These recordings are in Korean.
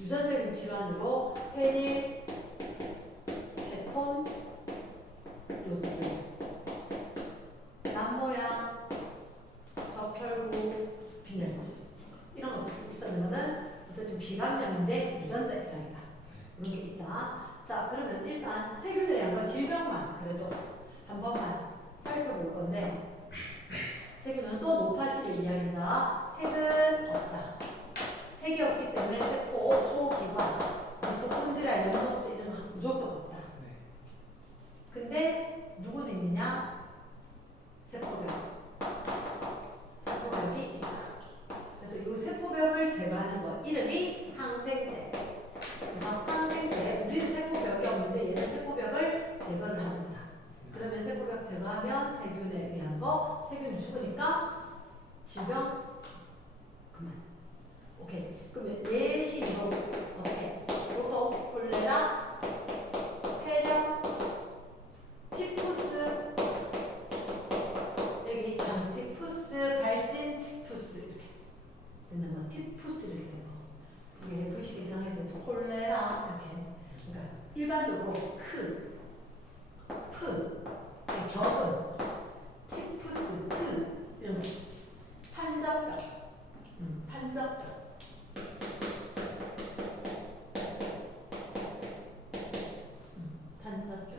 유전적인 질환으로 페닐 케톤 요증, 남모양, 적혈구 빈혈증 이런 것도 쭉 있었는 어쨌든 비감염인데 유전자 이상이다. 이런 게 있다. 자, 그러면 일단 세균에 의한 질병만 그래도 한 번만 살펴볼 건데 세균은 또 노파실을 이야기한다. 핵은 없다. 핵이 없기 때문에 세포, 소기관, 미토콘드리아, 연목질 이런 건 무조건 없다. 근데 누구는 있느냐? 세포벽. 세포벽이 있다. 그래서 이 세포벽을 제거하는 거 이름이 항생제. 그래서 항생제, 우리는 세포벽이 없는데 얘는 세포벽을 제거를 합니다. 그러면 세포벽 제거하면 세균에 의한 거, 세균이 죽으니까 질병 그만. 오케이. 그러면 예시 이거 어떻게? 보통 콜레라, 폐렴, 티푸스, 여기 티푸스, 발진 티푸스 이렇게 되는 거. 티푸스를 되는 거. 이게 불식이 정해져 콜레라 이렇게. 그러니까 일반적으로 크, 프, 격은, 티푸스, 트 이런 거. 판적병, 판적병. 판적병.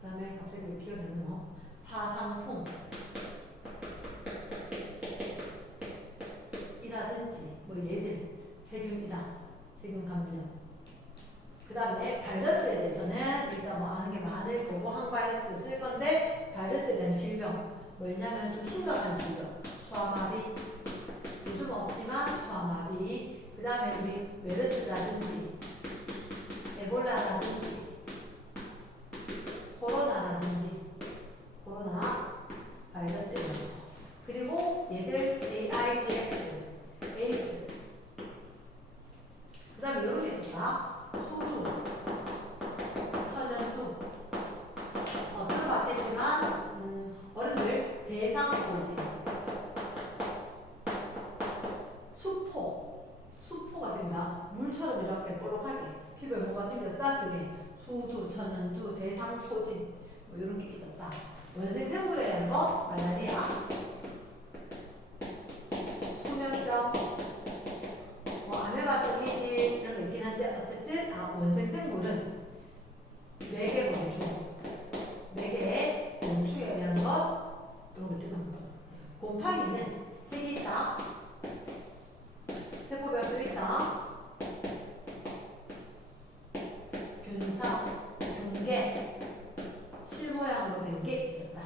그 다음에 갑자기 왜 기억이 안 나요? 파상풍. 이라든지 뭐 얘들 세균이다. 세균 감염. 그 다음에 바이러스에 대해서는 일단 뭐 아는 게 많을 거고 항바이러스 쓸 건데 바이러스에 대한 질병 뭐냐면 좀 심각한 질병 수화마비 요즘 없지만 수화마비 그 다음에 우리 메르스라든지 에볼라라든지 코로나라든지 코로나 바이러스 이런 거 그리고 얘들 AIDS 에이즈 그 다음에 이런 게 있었다. 수두, 천연두, 들어봤겠지만 어른들 대상포진, 수포가 됩니다. 물처럼 이렇게 뽀록하게 피부에 뭐가 생겼다. 그게 수두, 천연두, 대상포진 뭐 이런 게 있었다. 원생생물에 의한 거 말라리아, 수면병, 아메바 소미질 이런 거 있긴 한데 어쨌든 원생생물은 매개 곤충에 의한 것 이런 것들이 많고 곰팡이는 핵이 있다. 세포벽도 있다. 균사, 균계, 실모양으로 된 게 있었다.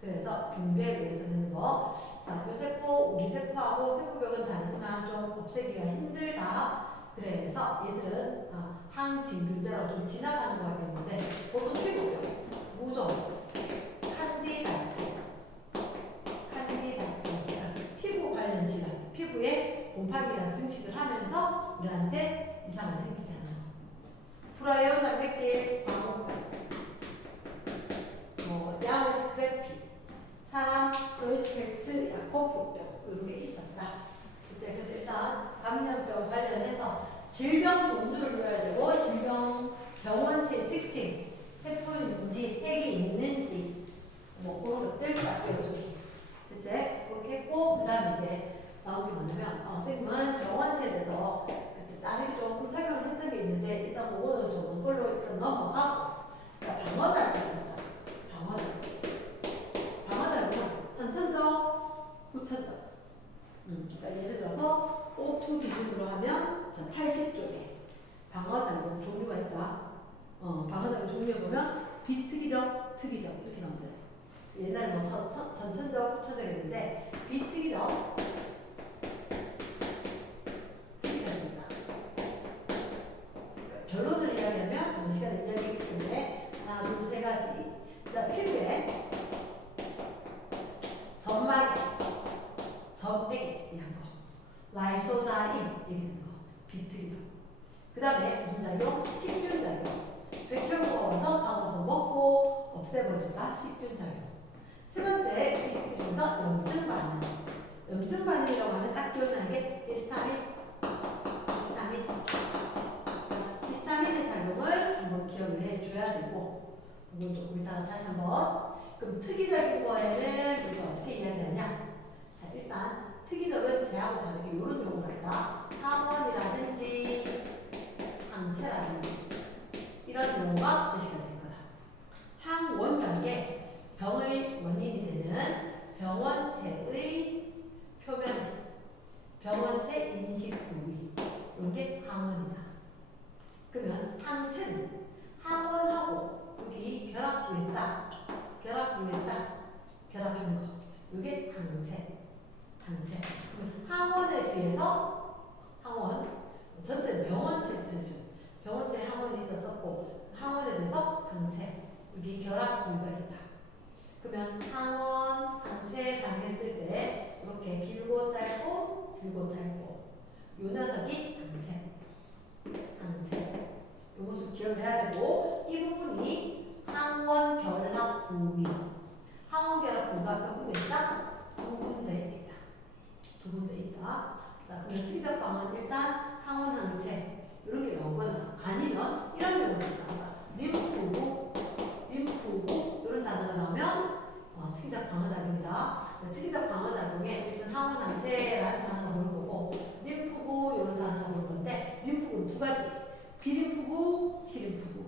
그래서 균계에 의해서 되는 거. 자, 이 세포, 우리 세포하고 세포벽은 다르지만 좀 없애기가 힘들다. 그래서 얘들은 항진균제라고 좀 지나가는 거 같겠는데 보통 피부병, 무좀, 칸디다이트, 피부 관련 질환, 피부에 곰팡이나 증식을 하면서 우리한테 이상을 생기게 하는 거. 프라이온 단백질, 양 스크래피, 사람, 그로이스펙츠, 야코프병 이런 게 있었다. 그래서 일단 감염병 관련해서 질병 종류를 배워야 되고 질병 병원체 특징, 세포인지 핵이 있는지 뭐 그런 것들 딱 배워주기. 이제 그렇게 했고 그 다음에 이제 나온 게 뭐냐면 선생님은 병원체에 대해서 그때 나중에 조금 설명을 했던 게 있는데 일단 그거는 좀 그걸로 일단 넘어가고 방어달입니다. 방어달은 선천적, 후천적. 그러니까 예를 들어서 O2 기준으로 하면 80쪽에 방어작용 종류가 있다. 방어작용 종류에 보면 비특이적, 특이적 이렇게 나오잖아요. 옛날에 뭐 선천적, 후천적 했는데 비특이적, 특이적입니다. 그러니까 결론을 이야기하면 다음 시간에 이야기했기 때문에 하나, 둘, 세 가지. 자, 피부에 점막이 점액 이런 거, 라이소자임 얘기하는 거, 비특이적. 그 다음에 무슨 작용? 식균 작용. 백혈구가 와서 잡아서 먹고 없애버린다. 식균 작용. 세 번째 비특이 중에서 염증 반응. 염증 반응이라고 하면 딱 기억나는 게 히스타민, 항원에 비해서 항원 전체 병원체 쓰죠. 병원체 항원이 있었었고 항원에 대해서 항체 여기 결합 부위가 있다. 그러면 항원, 항체 반응했을 때 이렇게 길고 짧고 길고 짧고 요 녀석이 항체 요 모습 기억해야 되고 이 부분이 항원 결합 부위 항원 결합 부위가 몇 군데 있다? 두 군데 있다. 두 군데 있다. 자, 그러면 특이적방은 일단 항원 항체 이렇게 나오거나 아니면 이런 경우가 있다. 림프구 이런 단어가 나오면 특이적 방어작용이다. 특이적 방어작용에 일단 항원 항체라는 단어가 나올 거고 림프구 이런 단어가 나올 건데 림프구는 두 가지 B림프구, T림프구.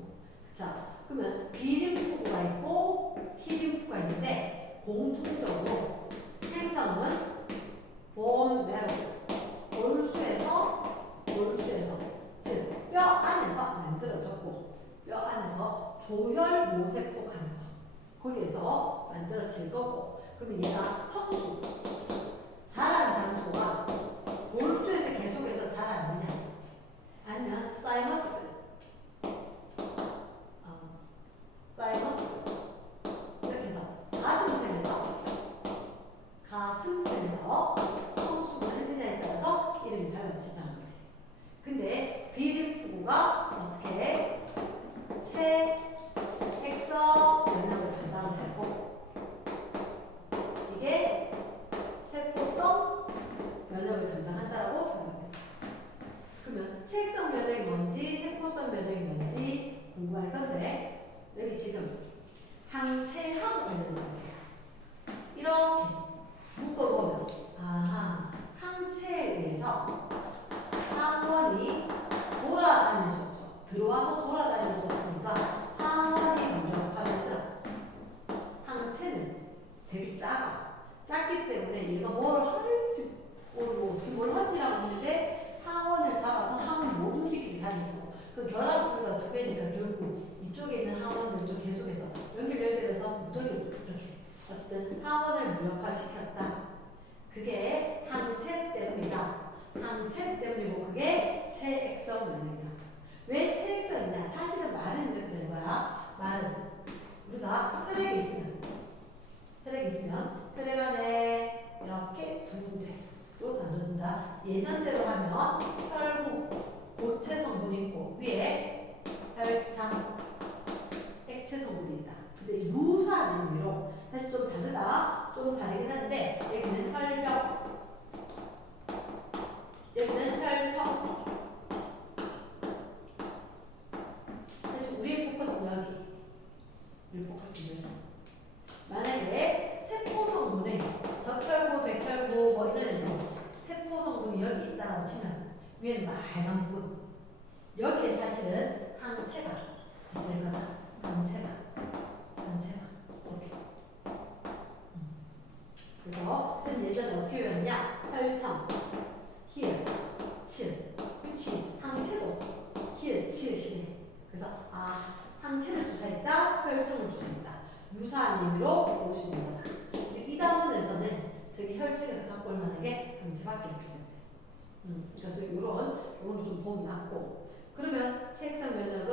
자, 그러면 B림프구가 있고 T림프구가 있는데 공통적으로 생성은 본 매로 골수에서 즉 뼈 안에서 만들어졌고 뼈 안에서 조혈 모세포 가는 거 거기에서 만들어질 거고 그러면 얘가 성수 자라는 장소가 골수에서 계속해서 자라느냐 아니면 사이머스 이렇게 해서 가슴sel에서 성수가 했느냐에 따라서 이름이 달라진다는 거지. 근데 비림프구가 어떻게 체액성 면역을 담당을 할 거고 이게 세포성 면역을 담당한다라고 생각합니다. 그러면 체액성 면역이 뭔지 세포성 면역이 뭔지 궁금할 건데 여기 지금 항체하고 관련된 거예요. 이렇게 묶어보면 항체에 의해서 항원이 돌아다닐 수 없어. 들어와서 돌아다닐 수 없으니까 항원이 무력화되더라. 항체는 되게 작기 때문에 얘가 뭘 할지 어떻게 뭘 하지라고 했는데 항원을 잡아서 항원이 못 움직이게 다니고 그 결합 부위가 두 개니까 결국 이쪽에 있는 항원을 좀 계속해서 연결해서 무더기 이렇게 어쨌든 항원을 무력화시켰다. 그게 항체 때문이다. 항체 때문이고 그게 체액성 면역이다. 왜 체액성이냐? 사실은 말은 이렇게 되는 거야. 말은 우리가 혈액이 있으면 혈액 안에 이렇게 두 군데로 나눠진다. 예전대로 하면 혈구 고체 성분이 있고 위에 혈장 액체 성분이 있다. 근데 유사한 의미로 사실 좀 다르다. 좀 다르긴 한데 여기는 혈벽 여기는 혈청 사실 우리의 포커스는 여기 우리 포커스는 만약에 세포 성분에 적혈구, 백혈구 뭐 이런 애들 세포 성분이 여기 있다고 치면 위에는 빨간 부분 여기에 사실은 항체가 있을 거다. 항체가 이렇게 그래서 쌤 예전에 어떻게 배웠냐? 혈청, 히읗, 치읓, 그치? 항체도 히읗, 치읓이네. 그래서 항체를 주사했다, 혈청을 주사했다. 유사한 의미로 볼 수 있는 거다. 이 단원에서는 저기 혈청에서 갖고 올 만한 게 항체밖에 없거든. 그래서 요거는 좀 보면 낫고. 그러면 체액성 면역은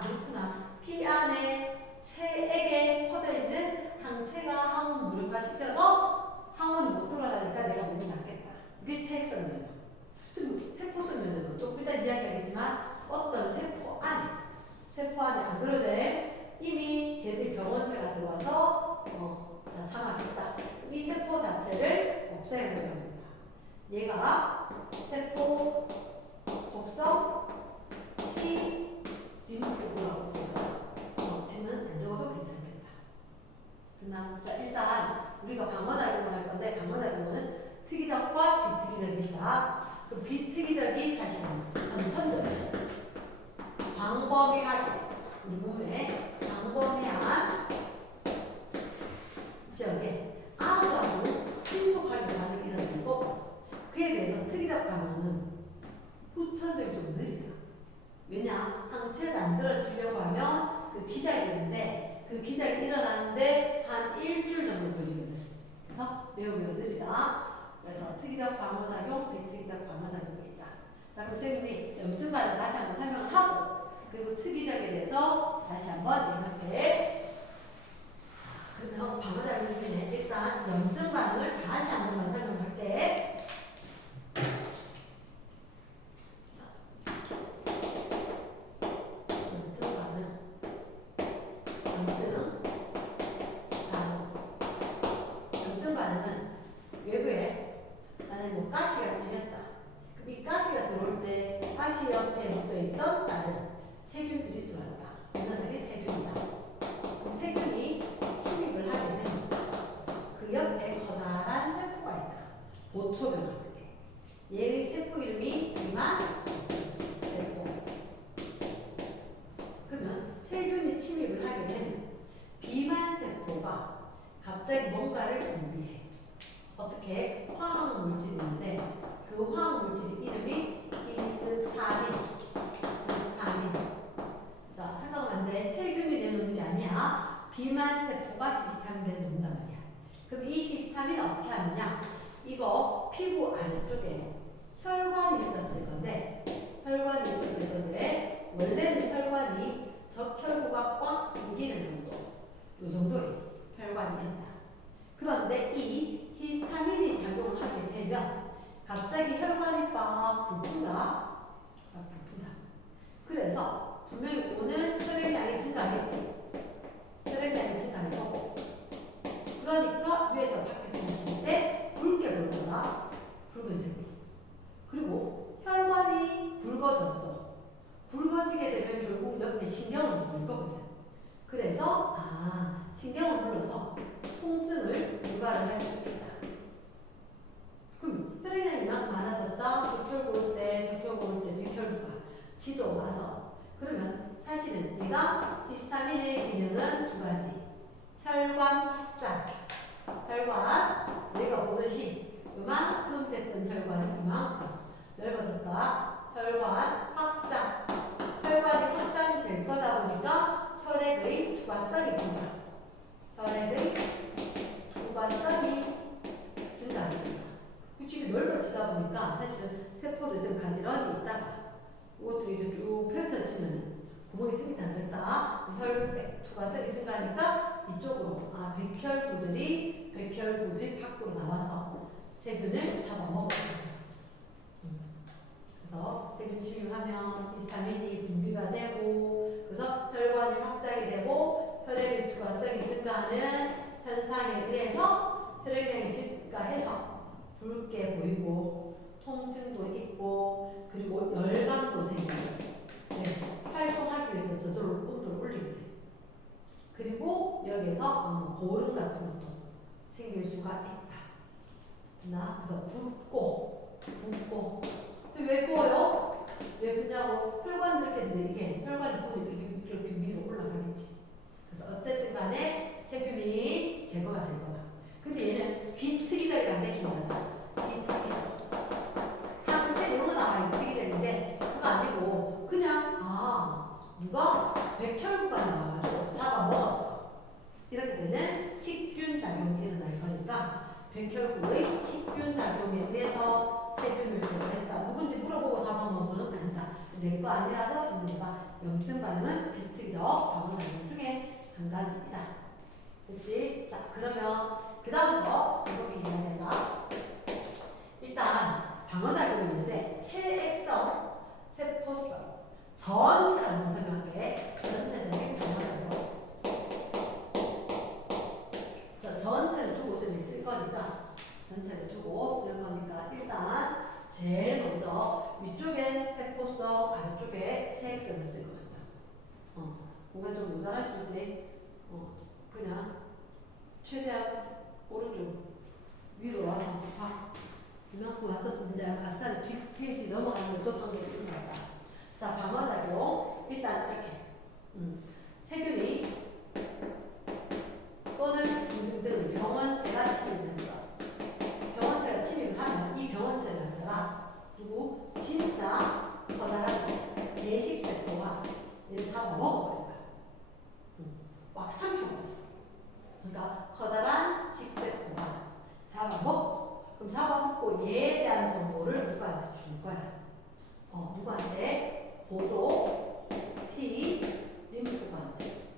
그렇구나. 피 안에 체액에 퍼져있는 항체가 항원 무력화시켜서 항원이 못 돌아가니까 내가 몸이 낫겠다. 이게 체액성 면역. 세포성 면역은 좀 이따 이야기하겠지만 어떤 세포 안에 안 그러대 이미 쟤들 병원체가 들어와서 장악했다. 이 세포 자체를 없애야 되는 겁니다. 얘가 세포 독성 T 림프구라고 있어요. 쟤는 안 적어도 괜찮겠다. 그나 자 일단 우리가 방어작용을 할 건데 방어작용은 특이적과 비특이적이다. 그 비특이적이 사실은 선천적이에요. 광범위하게 우리 몸에 광범위한 지역에 아주 신속하게 반응이 일어나는 거고 그에 비해서 특이적 반응은 후천적이 좀 느리다. 왜냐? 항체 만들어지려고 하면 그 기작이 있는데 그 기작이 일어나는데 한 일주일 정도 걸리거든. 그래서 매우 느리다. 그래서 특이적 방어작용, 비특이적 방어작용이 있다. 자, 그럼 선생님이 염증반을 다시 한번 설명을 하고, 그리고 특이적에 대해서 다시 한번 이렇게. 자, 그러면 방어작용 중에 일단 염증반을 다시 한번 설명할게. 염증 반응은 외부에 만약에 뭐 가시가 들렸다. 그럼 이 가시가 들어올 때 가시 옆에 묶여있던 다른 세균들이 들어왔다. 이 녀석이 세균이다. 그럼 세균이 침입을 하게 되면 그 옆에 커다란 세포가 있다. 보초병 같은 게. 얘의 세포 이름이 비만 세포. 그러면 세균이 침입을 하게 되면 비만 세포가 갑자기 뭔가를 분비해. 어떻게? 화학 물질인데 그 화학 물질 이름이 히스타민. 히스타민. 자, 잠깐만, 내 세균이 내놓는 게 아니야. 비만 세포가 히스타민 내놓는단 말이야. 그럼 이 히스타민을 어떻게 하느냐? 이거 피부 아래쪽에 혈관이 있었을 건데, 원래는 혈관이 적혈구가 꽉 잠기는 정도, 이 정도의 혈관이었다. 그런데 이 히스타민이 작용을 하게 되면 갑자기 혈관이 빡 부푼다. 부푼다. 그래서 분명히 오는 혈액량이 증가했지. 혈액량이 증가할 거고. 그러니까 위에서 밖에서 봤을 때 붉게 보일 거다. 붉은색으로. 그리고 혈관이 붉어졌어. 붉어지게 되면 결국 옆에 신경을 누를 거거든. 그래서 신경을 눌러서 통증을 유발을 할 수 있겠다. 그럼 혈액량이 많아졌어. 적혈 고를 때 백혈구가 지도 와서. 그러면 사실은 얘가 히스타민의 기능은 두 가지. 혈관 확장. 혈관, 우리가 보듯이 이만큼 됐던 혈관이 이만큼 넓어졌다. 혈관 확장. 혈관이 확장이 될 거다 보니까 혈액의 투과성이 증가. 혈액의 투과성이 증가합니다. 규칙이 넓어지다 보니까 사실은 세포도 있으면 가지런히 있다가 이것들이 이렇게 쭉 펼쳐지면 구멍이 생긴다 그랬다. 혈액 투과성이 증가하니까 이쪽으로 백혈구들이 밖으로 나와서 세균을 잡아먹어요. 그래서 세균 침입하면 히스타민이 분비가 되고, 그래서 혈관이 확장이 되고 혈액의 투과성이 증가하는 현상에 의해서 혈액량이 증가해서 붉게 보이고 통증도 있고 그리고 열감도 생겨요. 네, 활동하기 위해서 저절로 온도를 올리게 돼. 그리고 여기에서 고름 같은 것도 생길 수가 있다. 그래서 붓고. 왜 부어요? 왜 붓냐고? 혈관 들겠는데 이게 혈관이 부으니까 이렇게 위로 올라가겠지. 그래서 어쨌든 간에 세균이 제거가 될 거다. 근데 얘는 비특이적이라는 게 중요하다. 비특이적. 항체 이런 거 나와요. 특이적인데 그거 아니고 그냥 누가 백혈구가 나와가지고 잡아먹었어. 이렇게 되는 식균 작용이 일어날 거니까 백혈구의 식균 작용에 의해서 세균을 제거했다. 누군지 물어보고 잡아먹으면 안다. 내 거 아니라서 전부가 염증 반응은 비특이적 방어작용 중에 한 가지이다. 그치? 자, 그러면 그 다음부터 이렇게 이야기하자. 일단 방어작용이 있는데 체액성, 세포성, 전체라는 설명할게. 전체적인 방어작용. 자, 전체를 두고 쓸 거니까 일단 제일 먼저 위쪽에 세포성, 아래쪽에 체액성을 쓸 것 같다. 공간 좀 모자랄 수 있는데 그냥 최대한 오른쪽 위로 와서 봐. 이만큼 왔었으면 이제 아싸리 뒷페이지 넘어가는 것도 방법이 있는 것 같다. 자, 방어작용. 일단 이렇게 세균이 또는 등등 병원체가 침입했어. 병원체가 침입을 하면 이 병원체를 갖다가 그리고 진짜 커다란 내식세포가 얘를 잡아먹어버린 거야. 왁삼켜버렸어. 그러니까 커다란 식세포가 잡아먹고, 그럼 그럼 잡아먹고 얘에 대한 정보를 누구한테 줄 거야? 누구한테? 보조 T 림프구한테.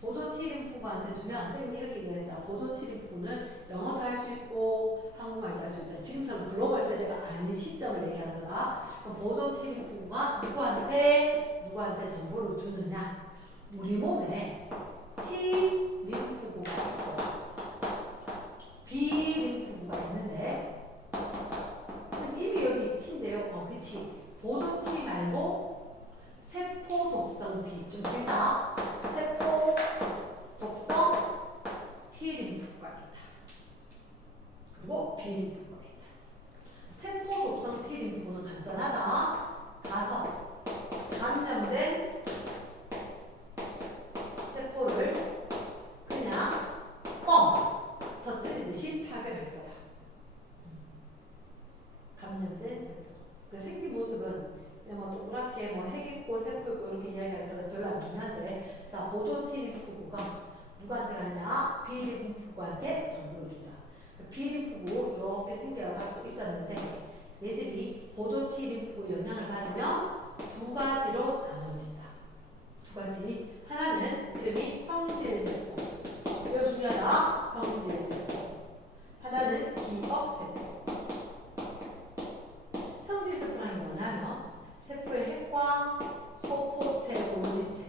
보조 T 림프구한테 주면 선생님이 이렇게 얘기했다. 보조 T 림프구는 영어도 할 수 있고 한국말도 할 수 있다. 지금처럼 글로벌 세대가 아닌 시점을 얘기하는 거다. 그럼 보조 T 림프구가 누구한테 정보를 주느냐? 우리 몸에 T 림프구가 있고 B 림프구가 있는데 이미 여기 T인데요. 그치. 보조 T 말고 세포 독성 T 좀 된다. 세포 독성 T 림프구가 있다. 그리고 B 림프구가 있다. 세포 독성 T 림프구는 간단하다. 가서 감염된 세포를 그냥 뻥 터뜨리듯이 파괴할 거다. 감염된 세포. 그 생긴 모습은 뭐 동그랗게 뭐 핵 있고 세포 있고 이렇게 이야기할 거는 별로 안 중요한데, 자 보조 T 림프구가 누구한테 갔냐? B 림프구한테 정보를 준다. 그 B 림프구 이렇게 생겨가지고 있었는데 얘들이 보조 T 림프구 영향을 받으면 두 가지로 나눠진다. 두 가지. 하나는 이름이 형질 세포. 이거 중요하다. 형질 세포. 하나는 기억 세포. 형질 세포라는 게 뭐냐면 세포의 핵과 소포체, 고지체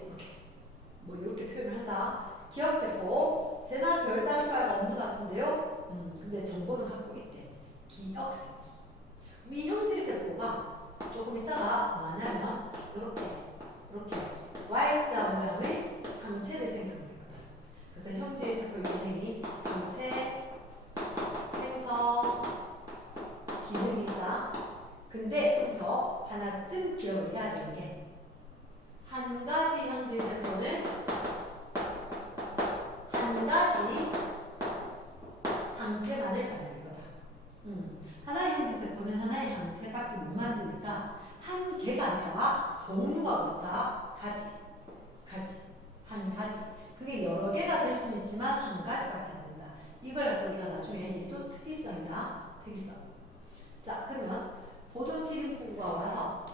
뭐 이렇게 표현을 한다. 기억 세포. 쟤나 별다른 바가 없는 것 같은데요. 근데 정보는 갖고 있대. 기억 세포. 이 형질 세포가 조금 있다가 뭐냐면 이렇게 Y자 모양의 항체를 생성할 거다. 그래서 형질 세포의 기능이 항체 생성 기능이 있다. 근데 여기서 하나쯤 기억을 해야 되는 게 한 가지 형질 세포는 한 가지 항체만을 만들 거다. 하나의 형질 세포는 하나의 항체밖에 못 만드니까 한 개가 아니라 종류가 없다. 가지. 한 가지. 그게 여러 개가 될 수는 있지만 한 가지밖에 안 된다. 이걸 갖다 우리가 나중에 또 특이성이다. 특이성. 자, 그러면 보조 T 림프구가 와서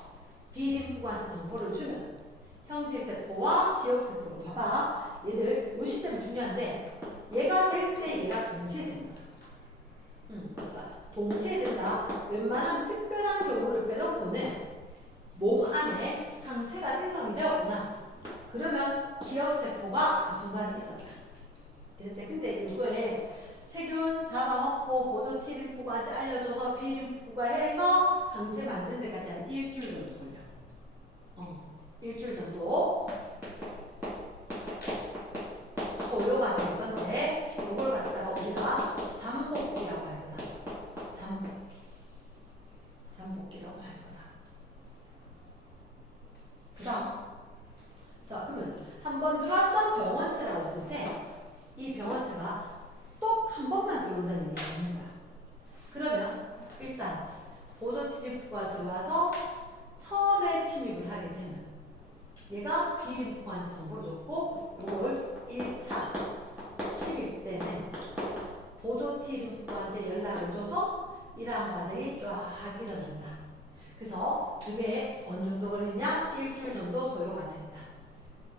B 림프구한테 정보를 주면 형질 세포와 기억 세포로 봐봐. 얘들 이 시점이 중요한데 얘가 될 때 얘가 동시에 된다. 그러니까 동시에 된다. 웬만한 특별한 경우를 빼놓고는 몸 안에 항체가 생성이 되었구나. 그러면 기억 세포가 그 순간에 있었다. 이랬지. 근데 이거에 세균 잡아먹고 보조 T 림프구한테 알려줘서 B 림프구가 해서 항체 만드는 데까지 한 일주일 정도 걸려. 일주일 정도 소요가 될 건데 이걸 갖다가 우리가 잠복기라고 할 거다. 잠복기라고 할 거다. 그 다음 자, 그러면 한번 들어왔던 병원체라고 했을 때 이 병원체가 똑 한 번만 들어온다는 얘기가 있는 거야. 그러면 일단 보조 T 림프가 들어와서 처음에 침입을 하게 되면 얘가 B 림프구한테 정보를 줬고 이걸 1차 침입 때는 보조 T 림프구한테 연락을 줘서 이러한 과정이 쫙 일어난다. 그래서 그게 어느 정도 걸리냐? 일주일 정도 소요가 된다.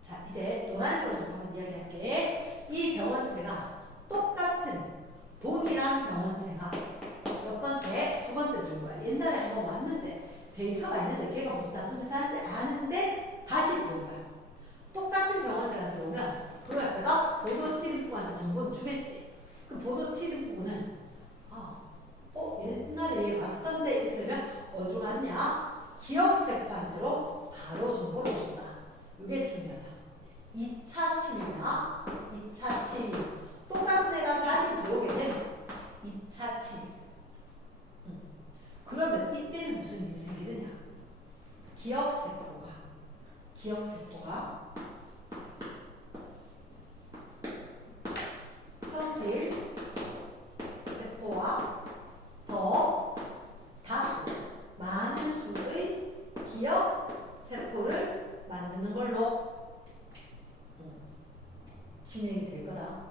자, 이제 노란색으로 잠깐만 이야기할게. 이 병원체가 똑같은 동일한 병원체가 몇 번째? 두 번째 준 거야. 옛날에 한번 왔는데 데이터가 있는데 걔가 무슨 나쁜 짓 하는지 아는데 다시 들어온 거야. 똑같은 병원체가 들어오면 들어왔다가 보조 T 림프구한테 정보를 주겠지. 그 보조 T 림프구는 옛날에 얘 왔던데 이렇게 되면 어디로 갔냐? 기억세포한테로 바로 정보를 준다. 이게 중요하다. 2차 침입이나 2차 침입. 똑같은 애가 다시 들어오게 되면 2차 침입. 그러면 이때는 무슨 일이 생기느냐? 기억세포가 형질 세포와 더 다수, 많은 수의 기억 세포를 만드는 걸로 진행이 될 거다.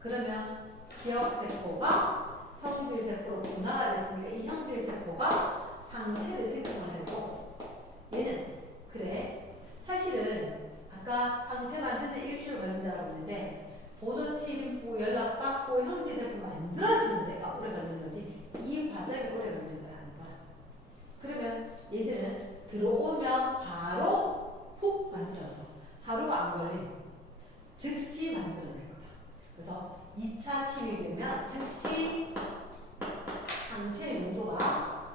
그러면 기억 세포가 형질 형질 세포로 분화가 됐으니까 이 형질 세포가 항체를 생성하려고 얘는 그래 사실은 아까 항체 만드는데 일주일 걸린다라고 했는데 보조팀 연락 받고 형질 세포 만들어지는 데가 오래 걸리는 거지 이 과정이 오래 걸리는 거야 아닌 거야. 그러면 얘들은 들어오면 바로 훅 만들어서 하루가 안 걸린 즉시 만들어낼 거야. 그래서 2차 침입이면 즉시 항체 용도가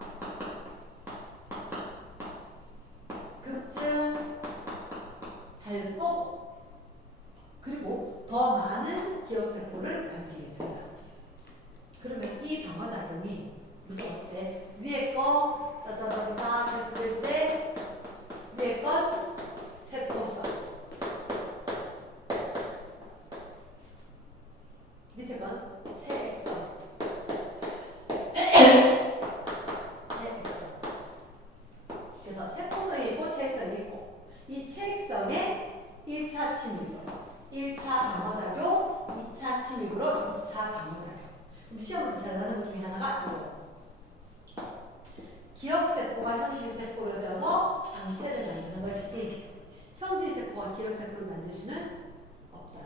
급증할 거고 그리고 더 많은 기억세포를 남기게 된다. 그러면 이 방어작용이 우리가 어때? 위에 거 따다다다 했을 때 위에 건 세포성 밑에 건 체액성 그래서 세포성이 있고 체액성이 있고 이 체액성에 1차 침입으로 1차 방어작용 2차 침입으로 2차 방어작용 그럼 시험에서 잘 나오는 것 중에 하나가 이거 기억세포가 형질세포를 되어서 항체를 만드는 것이지 형질세포가 기억세포를 만들 수는 없다.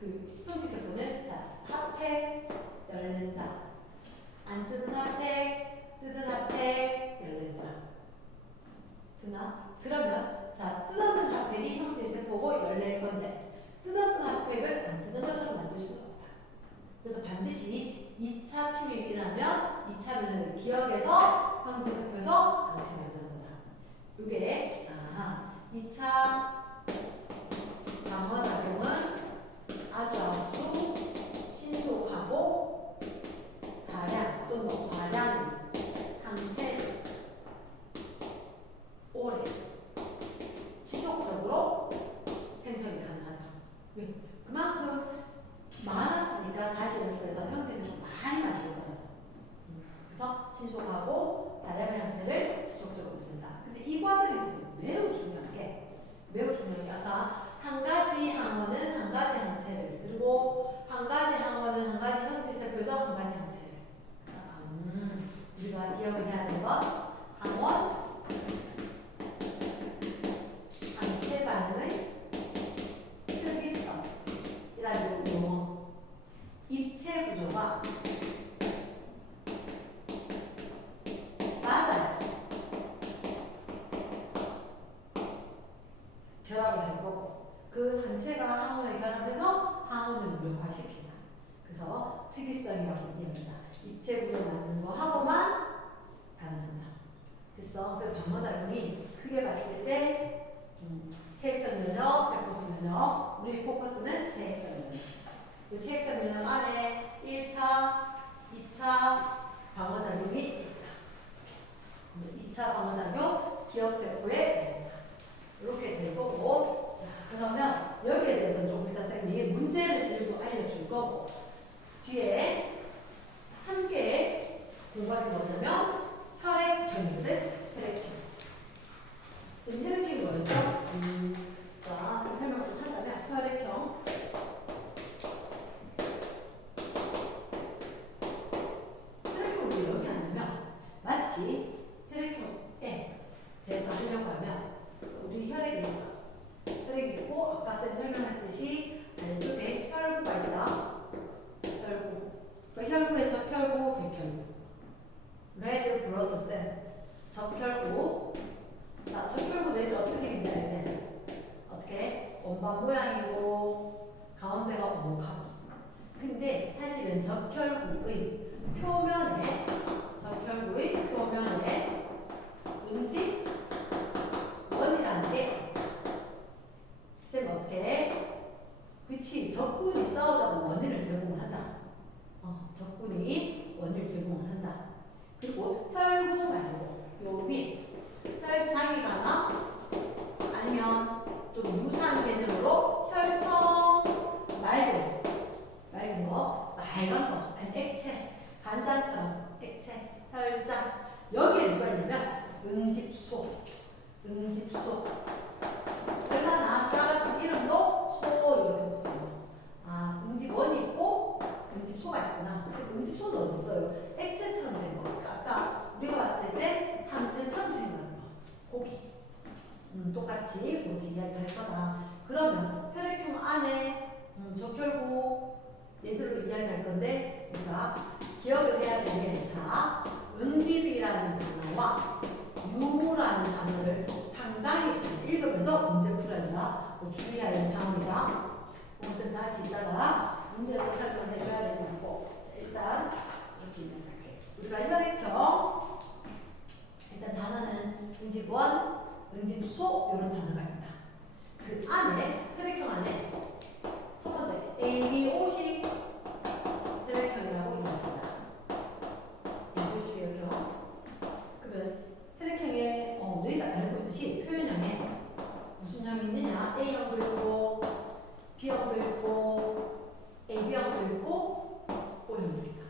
그 형질세포는 자 핫팩 열린다. 안 뜯은 핫팩 뜯은 핫팩 열린다. 드나? 그러면 자 뜯었던 핫팩이 형질세포고 열릴 건데 뜯었던 핫팩을 안 뜯은 것처럼 만들 수는 없다. 그래서 반드시 2차 침입이 일어나면 2차 변화를 기억해서 형질세포에서 항체 만드는 거다. 이게 2차 방어작용은 아주 신속하고 다량 또는 과량 항체 오래 지속적으로 생성이 가능하다. 왜? 그만큼 많았으니까 다시 연습해서 형태를 많이 만들어요. 그래서 신속하고 다량의 형태를 지속적으로 만든다. 근데 이 과정이 매우 중요한 게 아까 한 가지 항원은 한 가지 항체를 그리고 한 가지 항원은 한 가지 형질세포에서 한 가지 항체를 우리가 기억을 해야 하는 건 항원 항체 반응의 특이성이라는 용어 입체 구조가 맞아요. 결합을 할 거고 그 항체가 항원에 결합해서 항원을 무력화시킨다. 그래서 특이성이라고 얘기합니다. 입체 구조 만드는 거 하고만 가능한다. 그래서 그 방어작용이 크게 봤을 때 체액성 면역, 세포성 면역 우리 포커스는 체액성 면역 그 체액성 면역 안에 1차, 2차 방어작용이 있다. 2차 방어작용 기억세포에 이렇게 될 거고 자 그러면 여기에 대해서 조금 이따 쌤이 문제를 일부 알려줄 거고 뒤에 함께 공부하는 게 뭐냐면 혈액형인데 혈액형 지금 혈액형이 뭐였죠? 자 설명을 좀 하자면 혈액형 혈액형을 왜 여기 하냐면 마치 혈액형에 대해서 하려고 하면 우리 혈액이 있어. 혈액이 있고 아까 쌤 설명했듯이 아래쪽에 혈구가 있다. 혈구. 그 혈구에 적혈구, 백혈구. 레드 블러드 셀. 적혈구. 자, 적혈구 내일 어떻게 생긴지 알지? 어떻게? 원반 모양이고 가운데가 오목하고. 근데 사실은 적혈구의 표면에 응집 원이라는 게 쌤 어떻게? 그치 적군이 싸우자고 원인을 제공을 한다. 적군이 원인을 제공을 한다. 그리고 혈구 말고 요 위에 혈장이 가나 아니면 좀 유사한 개념으로 혈 똑같이 그렇게 이야기할 거다. 그러면 혈액형 안에 적혈구 얘들로 이야기할 건데 우리가 기억을 해야 되는 게 자, 응집이라는 단어와 유무라는 단어를 상당히 잘 읽으면서 문제 풀어야 된다. 주의해야 되는 상황이다. 아무튼 다시 이따가 문제를 설명해 줘야 되는 거고 일단 이렇게 이야기할게. 우리가 혈액형 일단 단어는 응집원, 응집소 이런 단어가 있다. 그 안에 혈액형 안에 첫 번째 ABO식 혈액형이라고 이야기합니다. ABO식 혈액형. 그러면 혈액형에 너희가 알고 있듯이 표현형에 무슨 형이 있느냐? A형도 있고 B형도 있고 AB형도 있고 O형도 있다.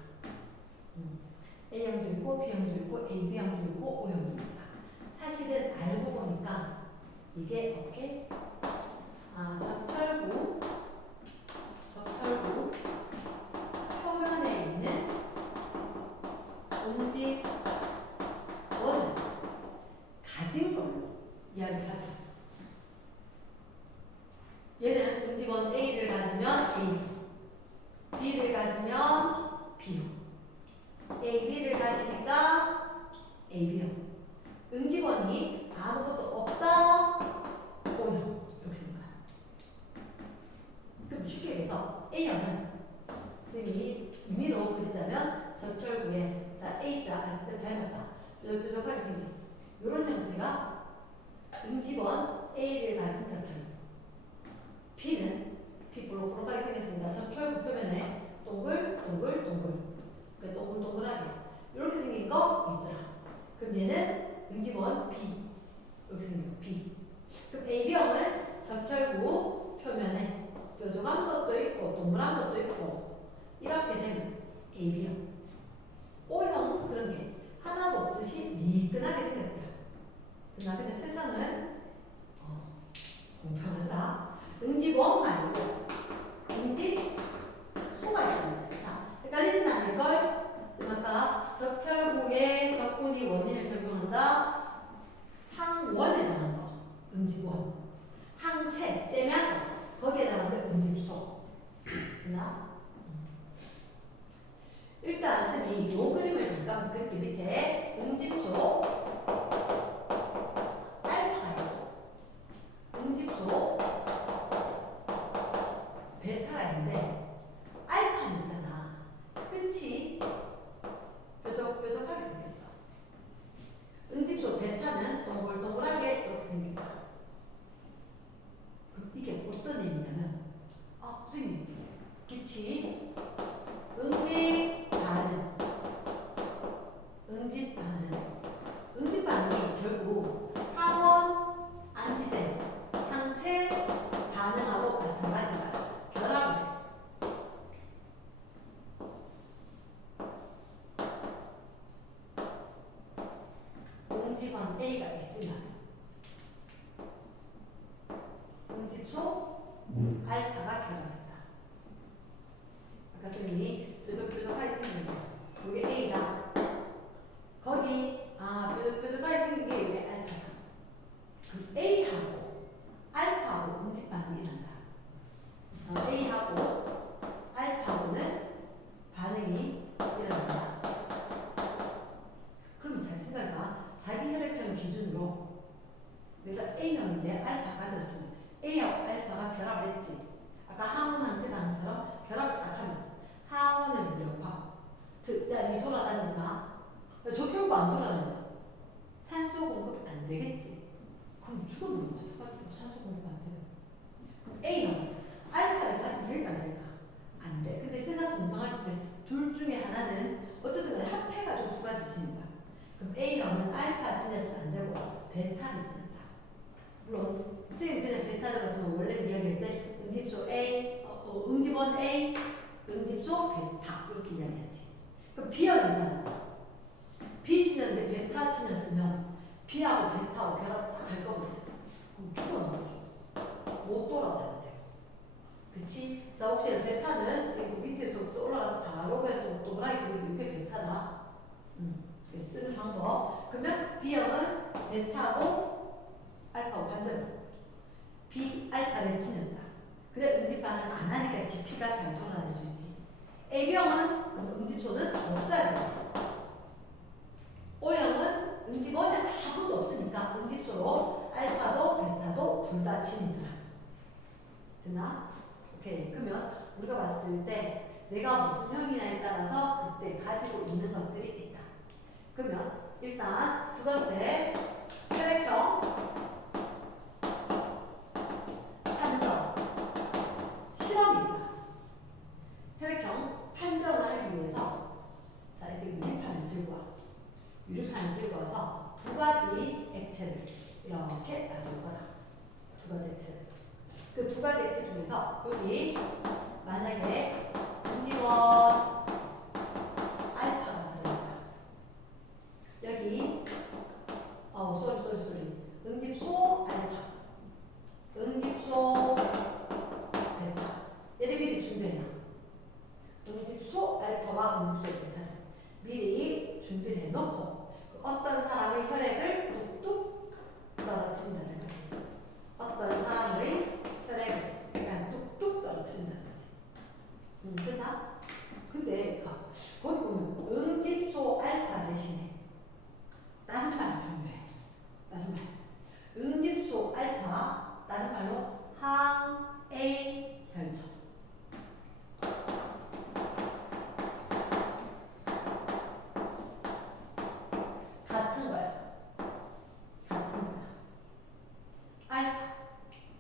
A형도 있고 B형도 있고 AB형도 있고 O형도 있다. 사실은 알고 보니까 이게 어떻게? 적혈구 표면에 있는 응집원을 가진 걸로 이야기하다. 얘는 응집원 A를 가지면 A, B를 가지면 B형, AB를 가지니까 AB형. 응집원이 아무것도 없다, O형. 이렇게 된 거야. 그럼 쉽게 얘기해서 A형은 선생님이 임의로 그리자면 적혈구에 자 A자 닮았다. 뾰족뾰족하게 생긴 이런 형태가 응집원 A를 가진 적혈구. B는 B 볼록볼록하게 생겼으니까 적혈구 표면에 동글동글 동글동글하게 이렇게 생긴 거 있더라. 그럼 얘는 응집원 B 이렇게 생긴 거 B. 그럼 AB형은 적혈구 표면에 뾰족한 것도 있고 동그란 것도 있고 이렇게 되면 AB형. O형 그런 게 하나도 없듯이 미끈하게 생겼더라. 근데 세상은 공평하더라. 응집원 말고 응집소가 있잖아요. 자, 헷갈리진 않을걸? 지금 아까 적혈구에 적분이 원인을 적용한다. 항원에 대한 거 응집원. 항체 째면 거기에 대한 게 응집소. 됐나? 일단 쌤이 요 그림을 잠깐 그릴게. 밑에 응집소 알파가 있고 응집소 베타가 있는데 알파는 있잖아. 끝이 뾰족뾰족하게 생겼어. 응집소 베타는 동글동글하게 이렇게 생긴다. 이게 어떤 의미냐면 선생님 빛이 응집 반응이 결국 항원, 안티젠, 항체 반응하고 마찬가지다. 결합을 해. 응집원 A가 있으면 응집소 알파가 결합했다. 아까 선생님이 뾰족뾰족하게 생긴 거 이게 A다. 거기 뾰족뾰족하게 생긴 게 이게 알파다. 그럼 A하고 알파하고 응집 반응이 일어난다. A하고 알파하고는 반응이 일어난다. 그럼 잘 생각해봐. 자기 혈액형 기준으로 내가 A형인데 알파 가졌으면 A하고 알파가 결합을 했지. 아까 항원 항체 반응처럼 결합을 딱 하면 항원을 물려과 즉, 야, 니 돌아다니지 마. 적혈구 안 돌아다녀. 산소 공급 안 되겠지. 그럼 죽으면 마찬가지로 산소 공급 안 되면. 그럼 A형 알파를 가지면 될까 안 될까? 안 돼. 근데 세상 공평하지만 둘 중에 하나는 어쨌든 간에 합해가지고 두 가지 지는 거야. 그럼 A형은 알파 지냈으면 안 되고 베타를 지낸다. 물론 선생님 그냥 베타들 같은 거 원래 이야기할 때 응집소 A, 응집원 A, 응집소 베타 이렇게 이야기하지. 그럼 B형이잖아. B 지냈는데 베타 지냈으면 B하고 베타하고 결합 딱 할 거거든. 그럼 죽어나가죠. 못 돌아다닌대. 그치? 자, 혹시 베타는 여기서 밑에서부터 올라가서 바로 그냥 동그랗게 그리고 이게 베타다. 쓰는 방법. 그러면 B형은 베타하고 알파하고 둘 다 진이더라. 됐나? 오케이. 그러면 우리가 봤을 때 내가 무슨 형이냐에 따라서 그때 가지고 있는 것들이 있다. 그러면 일단 두 번째 혈액형 판정 실험입니다. 혈액형 판정을 하기 위해서 자 이렇게 유리판을 들고 와. 유리판을 들고 와서 두 가지 액체를 이렇게 놔둘 거라. 두 가지 액체를. 그 두 가지 액체 중에서 여기 만약에 음지원 알파가 들어있다. 여기 쏘리 응집소 알파 응집소 베타 얘를 미리 준비해놔. 응집소 알파와 응집소 베타는 미리 준비를 해놓고 어떤 사람의 혈액을 뚝뚝 떨어뜨린다는 거지. 어떤 사람의 혈액을 그냥 뚝뚝 떨어뜨린다는 거지. 됐나? 근데 거기 보면 응집소 알파 대신에 다른 말 준비해. 다른 말. 응집소 알파 다른 말로 항A 혈청. 같은 거야. 알파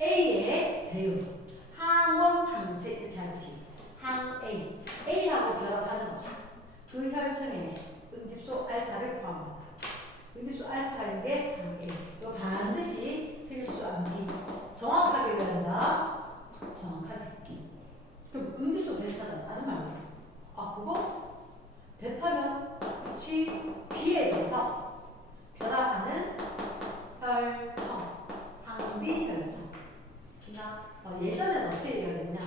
A의 대응 항원 항체 이렇게 하듯이 항A A하고 결합하는 거. 그 혈청에 응집소 알파를 포함한다. 응집소 알파인 게 항A. 이거 반드시 필수 암기. 정확하게 외운다. 정확하게. 그럼 응집소 베타다. 다른 말로. 그거? 베타면 B에 대해서 결합하는 혈청. 항비 혈청. 예전에는 어떻게 얘기하겠냐?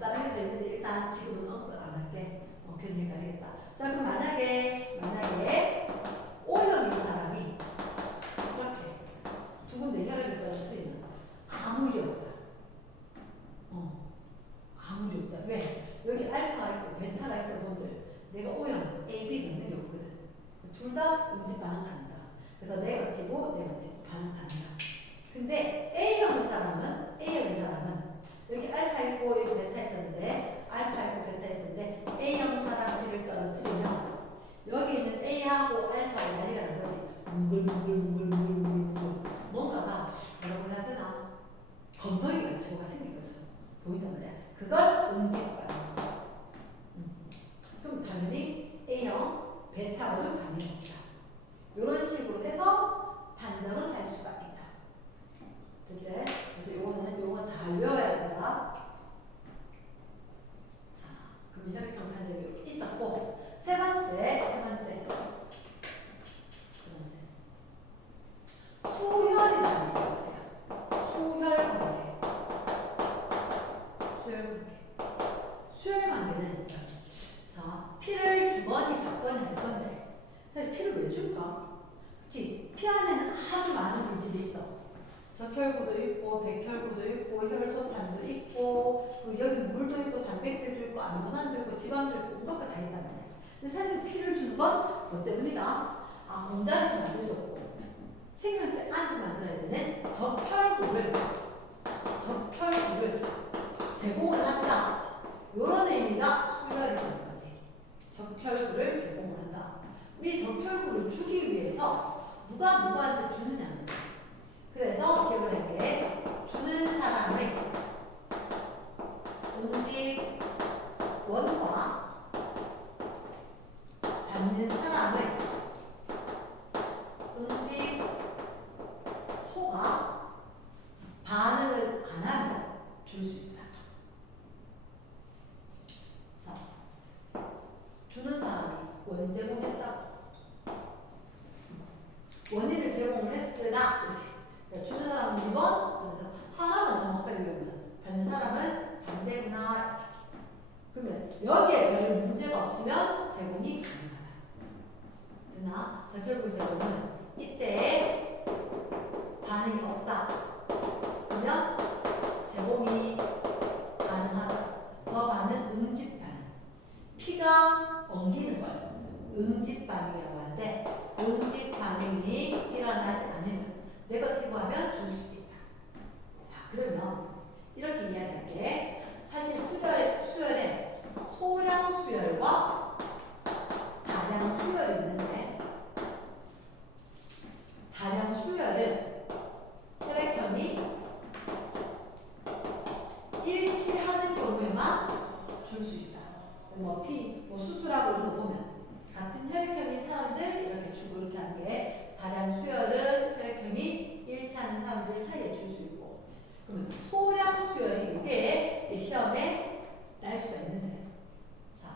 다른 게도 있는데 일단 지금은 언급을 안 할게. 괜히 헷갈리겠다. 자, 그럼 만약에 O형인 사람이 이렇게 두 군데 혈액을 떨어뜨리면 아무 일 없다. 아무 일 없다. 왜? 여기 알파가 있고 베타가 있어 분들 내가 O형 A, B 있는 게 없거든. 둘 다 음식 반응 안 한다. 그래서 네거티브 반응 안 한다. 근데 A형인 사람은 여기 알파 있고 여기 베타 있었는데 알파 있고 베타 있었는데 A형 사람 B를 떨어뜨리면 여기 있는 A하고 알파가 난리가 난 거지. 뭉글뭉글뭉글뭉글뭉글 뭔가가 뭐라고 해야 되나? 건더기 같은 거가 생긴 거죠. 보인단 말이야. 그걸 응집반응. 그럼 당연히 A형 베타오는 반응이 없다. 이런 식으로 해서 판정을 할 수가 있다. 됐지? 그래서 요거 잘 외워야 된다. 자, 그럼 혈액형 판정이 있었고, 세 번째. 수혈이라는 거예요. 수혈 관계는 자, 피를 주거니 받거니 할 건데, 사실 피를 왜 줄까? 그치? 피 안에는 아주 많은 물질이 있어. 적혈구도 있고, 백혈구도 있고, 혈소판도 있고, 그리고 여기 물도 있고, 단백질도 있고, 아미노산도 있고, 지방도 있고, 온갖 거 다 있단 말이야. 근데 사실 피를 주는 건 뭐 때문이다? 공장에서 만들 수 없고, 생명체 안에 만들어야 되는 적혈구를 제공을 한다. 이런 의미가 수혈이라는 거지. 적혈구를 제공을 한다. 이 적혈구를 주기 위해서 누가 누구한테 주느냐는 거야. 그래서 기억을 할게. 주는 사람의 응집원과 받는 사람의 응집소가 반응을 안 하면 줄 수 있다. 자, 주는 사람이 원 제공했다고. 원인을 제공을 했으나 그러니까 주는 사람은 2번, 그래서 하나만 정확하게 외우면 받는 사람은 반대구나. 그러면 여기에 별 문제가 없으면 제공이 가능하다. 됐나? 적혈구 제공은 이때 반응이 없다. 그러면 제공이 가능하다. 저 반응 응집 반응. 피가 엉기는 걸 응집 반응이라고 하는데 응집 반응이 일어나지 않으면 네거티브 하면 줄 수 있다. 뭐 P, 뭐 수수라고 이런 거 보면 같은 혈액형인 사람들 이렇게 주고 이렇게 하는 게 다량 수열은 혈액형이 일치하는 사람들 사이에 줄 수 있고 그러면 소량 수열이 이게 시험에 날 수가 있는데 자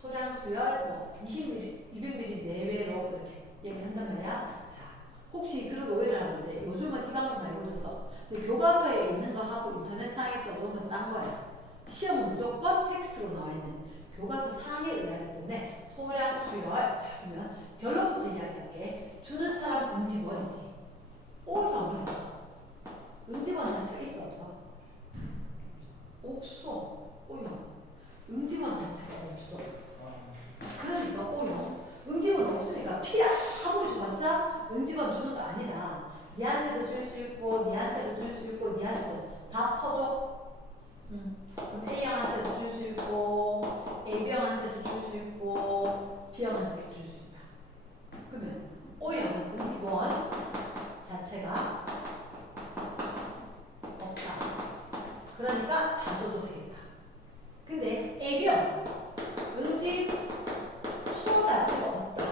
소량 수열 뭐 20ml, 200ml 내외로 이렇게 얘기한단 말이야. 자 혹시 그런 오해를 하는데 요즘은 이 방법 말고도 써. 근데 교과서에 있는 거 하고 인터넷상에 떠도는 딴 거야. 시험은 무조건 텍스트로 나와 있는 교과서 사항에 의하기 때문에 소량 수열. 자 그러면 결론부터 이야기할게. 주는 사람 응집원이지. 오히려 안 돼. 응집원 자체가 있어 없어? 없어. 오히려 응집원 자체가 없어. 그러니까 오히려 응집원 없으니까 피야 하고 줘봤자 응집원 주는 거 아니다. 니한테도 줄 수 있고 니한테도 줄 수 있고 니한테도 다 퍼줘. 그럼 A형한테도 줄 수 있고 A형한테도 줄 수 있고 B형한테도 줄 수 있다. 그러면 O형 응집원 자체가 없다. 그러니까 다 줘도 되겠다. 근데 A형 응집 수 자체가 없다.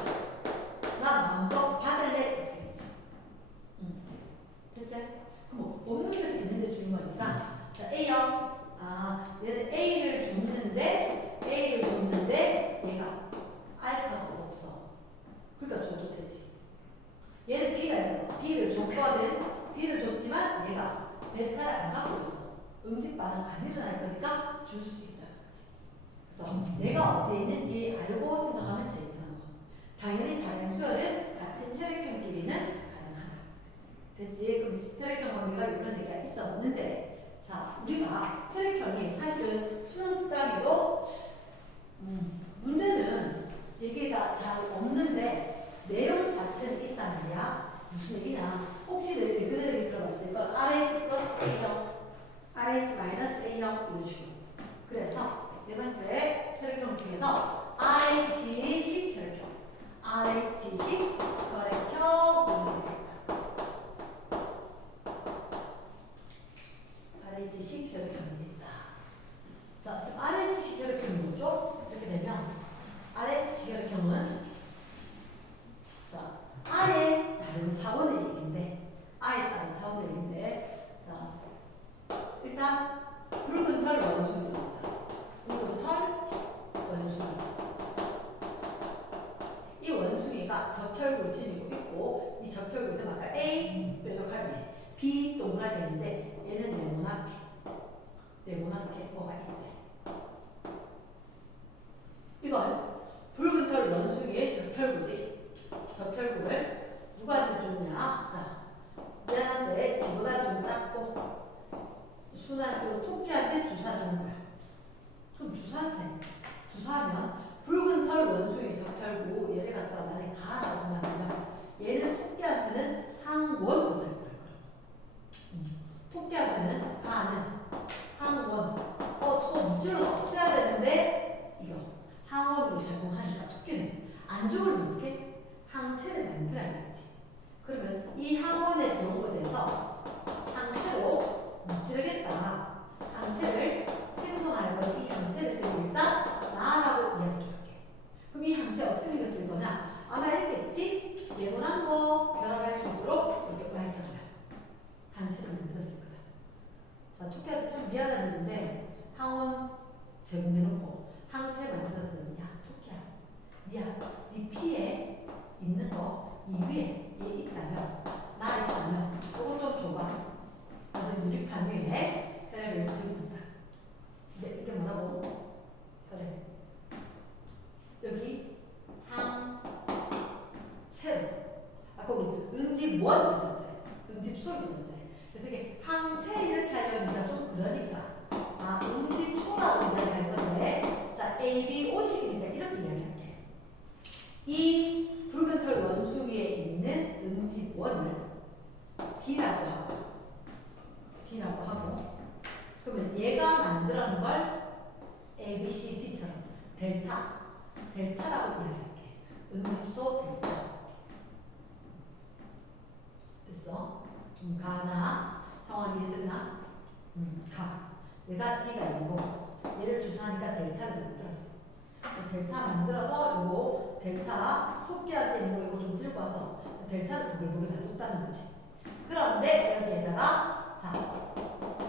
나 마음껏 받을래 이렇게 되겠지. 됐지? 그럼 없는 데서 있는데 주는 거니까 자, A형 얘는 A를 줬는데 얘가 알파가 없어. 그러니까 줘도 되지. 얘는 B가 있어. B를 줬거든. B를 줬지만 얘가 베타를 안 갖고 있어. 응집 반응 안 일어날 거니까 줄 수 있다는 거지. 그래서 내가 어디에 있는지 알고 생각하면 제일 편한 거. 당연히 다량 수열은 같은 혈액형끼리는 가능하다. 됐지? 그럼 혈액형 관계가 이런 얘기가 있었는데 자 우리가 혈액형이 사실은 수능 특강에도 문제는 얘기가 잘 없는데 내용 자체는 있단 말이야. 무슨 얘기냐? 혹시 너희들이 그런 얘기 들어봤을 걸 RH 플러스 A형, RH 마이너스 A형 이런 식으로. 그래서 네 번째 혈액형 중에서 RH식 혈액형, RH식 혈액형 RH식 혈액형입니다. 자, RH식 혈액형이 뭐죠? 이렇게 되면 RH식 혈액형은 자, R의 다른 차원의 얘기인데 R의 다른 차원의 얘기인데 자, 일단 붉은 털 원숭이 나왔다. 붉은 털 원숭이. 이 원숭이가 적혈구 지니고 있고 이 적혈구에서 아까 A 뾰족하게 B 동그랗게 있는데 얘는 네모나게 뭐가 있대. 이건 붉은 털 원숭이의 적혈구지. 적혈구를 누구한테 주느냐? 자, 얘한테 지보다 좀 작고 순한 토끼한테 주사를 하는 거야. 그럼 주사하면 붉은 털 원숭이 적혈구 얘를 갖다가 만약에 가라고 생각하면 얘는 토끼한테는 항원으로 될 거예요. 토끼한테는 가는 항원. 저거 물질로 없애야 되는데 이거 항원으로 제공하니까 토끼는 안 죽으면 어떻게? 항체를 만들어야겠지. 그러면 이 항원에 들어오면서 항체로 무찌르겠다. 항체를 생성할 거 이 항체를 쓰고 일단 나라고 이야기 줄게. 그럼 이 항체 어떻게 생겼을 거냐? 아마 이랬겠지? 네모난 거 결합할 수 있도록 이렇게 Y자를 항체를 만들었을 거다. 자, 토끼한테 참 미안했는데 항원 제공해놓고 항체 만들었더니 야 토끼야 네 피에 있는 거 이 위에 얘 있다면 나 있다면 그거 좀 줘봐. 그래서 유리판 위에 혈액을 들이본다. 이게 뭐라고? 그래 여기 항체로 아까 우리 응집원 있었지. 응집수 있었지. 그래서 이게 항체 이렇게 하려니까 좀 그러니까 응집수라고 이야기할 건데 자 A, B, O식이니까 이렇게 이야기할게. 이 붉은 털 원숭이에 있는 응집원을 D라고 하고 그러면 얘가 만들어낸 걸 A, B, C, D처럼 델타라고 이야기할게. 응집소 델타. 됐어? 가나 상황이 이해됐나? 가. 얘가 D가 아니고 얘를 주사하니까 델타를 만들었어. 델타 만들어서 요거 델타 토끼한테 있는 거 이거 좀 들고 와서 델타를 보글보글 놔뒀다는 거지. 그런데 여기에다가 자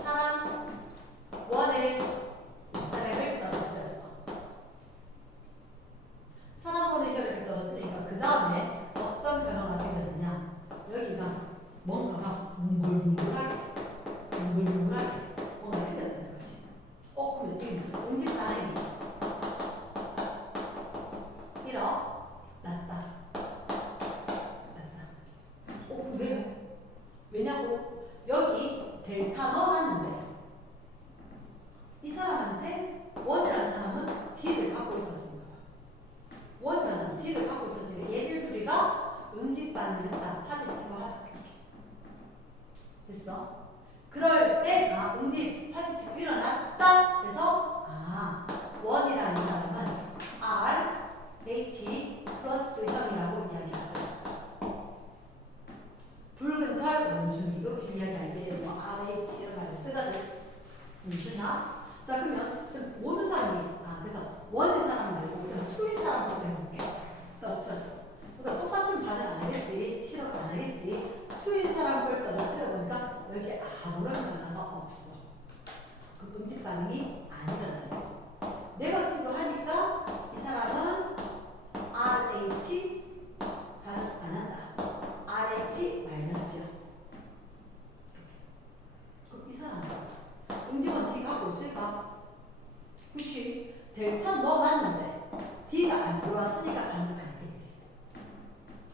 사람 원의 혈액을 떨어뜨렸어. 사람 원의 혈액을 떨어뜨리니까 그 다음에 어떤 변화가 생겼느냐? 여기가 뭔가가 뭉글뭉글하게 뭔가 생겼다는 거지. 그럼 여기 응집단행이 일어났다. 왜요? 왜냐고? 여기 델타 넣어놨는데 이 사람한테 원이라는 사람은 D를 갖고 있었으니까 원이라는 D를 갖고 있었으니까 얘들 둘이가 응집반을 했다. 파지티브하다. 됐어? 그럴 때 응집 파지티브 일어났다. 그래서 원이라는 사람은 RH 플러스 형이라고 이야기하고 붉은 털 원숭이 이렇게 이야기할 때 RH 이런 말을 쓰거든. 무슨나? 자 그러면 모든 사람이 그래서 원인 사람 말고 그냥 투인 사람부터 해볼게. 떨어뜨렸어. 그러니까 똑같은 반응 안 하겠지. 실험 안 하겠지. 투인 사람 걸 떨어뜨려 보니까 여기 아무런 변화가 없어. 그 응집 반응이 안 일어났어. 네거티브 하니까 이 사람은 RH 반응 안 한다. RH 마이너스야. 그럼 이 사람은 응집은 D가 하고 있을까? 그치? 델타 넣어놨는데 D가 안 돌았으니까 반응 안 했겠지.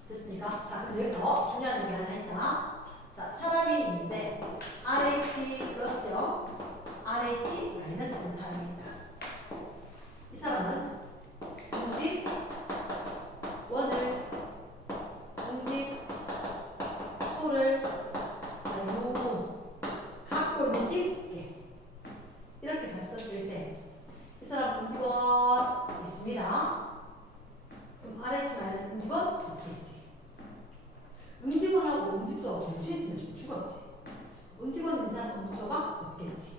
됐습니까? 자, 그럼 여기서 중요한 얘기 하나 있다. 자, 사람이 있는데 RH 플러스 0, RH 마이너스 0 사람이 있다. 이 사람은 응집 원을 응집 소를 갖고 있는지 이렇게 갔었을 때 이 사람 응집원 있습니다. 그럼 RH 마이너스 응집원 없겠지. 응집원하고 응집소가 동시에 있으면 좀 죽었지. 응집원 있는 사람 응집소가 없겠지.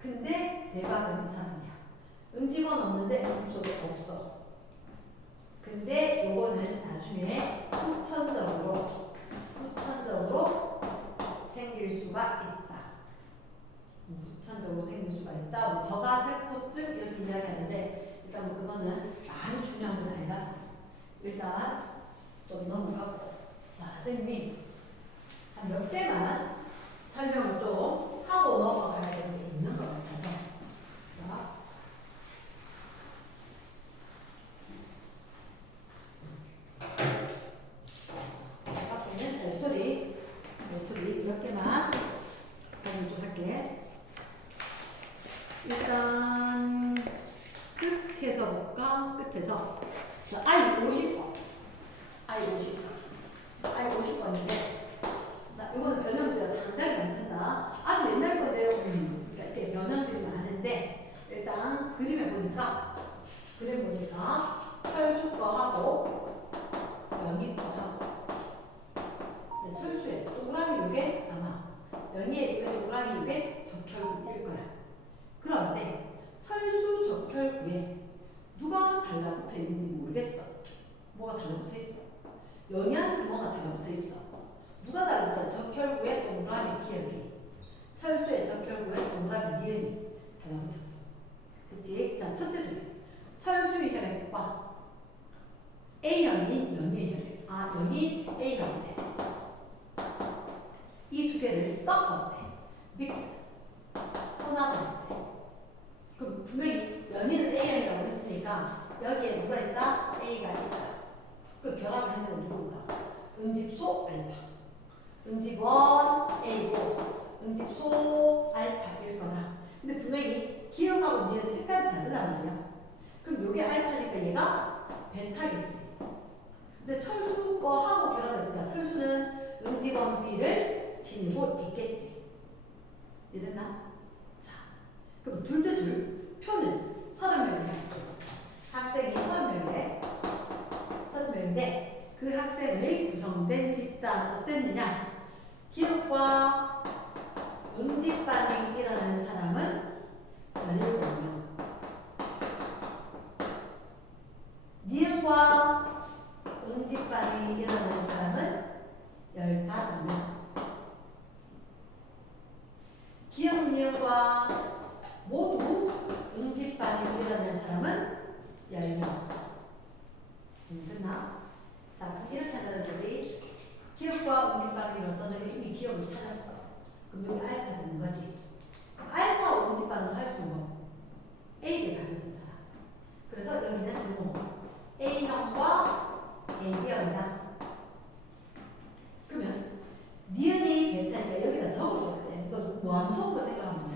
근데 대박은 사람이야. 응집원 없는데 응집소도 없어. 근데 요거는 나중에 후천적으로 생길 수가 있다. 후천적으로 생길 수가 있다. 뭐 저가세포증 이렇게 이야기하는데 일단 뭐 그거는 많이 중요한 건 아니라서 일단 좀 넘어가고. 자, 선생님이 한 몇 개만 설명을 좀 하고 넘어가야 되는 게 있는 것 같아서. 자. 앞에는 제 스토리 몇 개만 공유 좀 할게. 일단 끝에서 볼까? 끝에서 자, I50번 I50번인데 자, 이거는 변형들이 상당히 많다. 아주 옛날 건데요. 그러니까 이렇게 변형들이 많은데 일단 그림 보니까 철수 거 하고 영희 거 하고 철수에 동그라미 이게 아마 영희에 있는 동그라미 이게 적혈구일 거야. 그런데 철수 적혈구에 누가 달라붙어 있는지 모르겠어. 뭐가 달라붙어 있어? 영희한테 뭐가 달라붙어 있어? 누가 달라붙어? 적혈구에 동그라미 기억이. 철수의 적혈구에 동그라미 니은이 달라붙었어. 그치? 자, 첫째 줄. 철수의 혈액과 A형인 영희의 혈액. 영희 A형인데 이 두 개를 섞었대. 믹스. 혼합했대. 그럼 분명히 연희는 A형이라고 했으니까 여기에 누가 있다? A가 있다. 그 결합을 했는 건 누구일까? 응집소 알파. 응집원 A고 응집소 알파일 거다. 근데 분명히 기억하고 니은 색깔이 다르단 말이야. 그럼 요게 알파니까 얘가 베타겠지. 근데 철수 거 하고 결합했으니까 철수는 응집원 B를 지니고 있겠지. 이해됐나? 자, 그럼 둘째 줄 표는 30명이 있어. 학생이 30명인데 그 학생의 구성된 집단 어땠느냐? 기억과 응집 반응이 일어나는 사람은 17명. 기업과 모두 응집반응이 일어나는 사람은 10명. 됐나? 자, 그럼 이렇게 한다는 거지. 기업과 응집반응이 어떤 애가 이미 기업을 찾았어. 그럼 여기 알파 되는 거지. 알파와 응집반응을 할 수 있는 거. A를 가졌던 사람. 그래서 여기는 누구? A형과 AB형이다. 그러면 니은이 베타니까 여기다 적어줘야 돼. 이거 노함수로 생각하면 돼.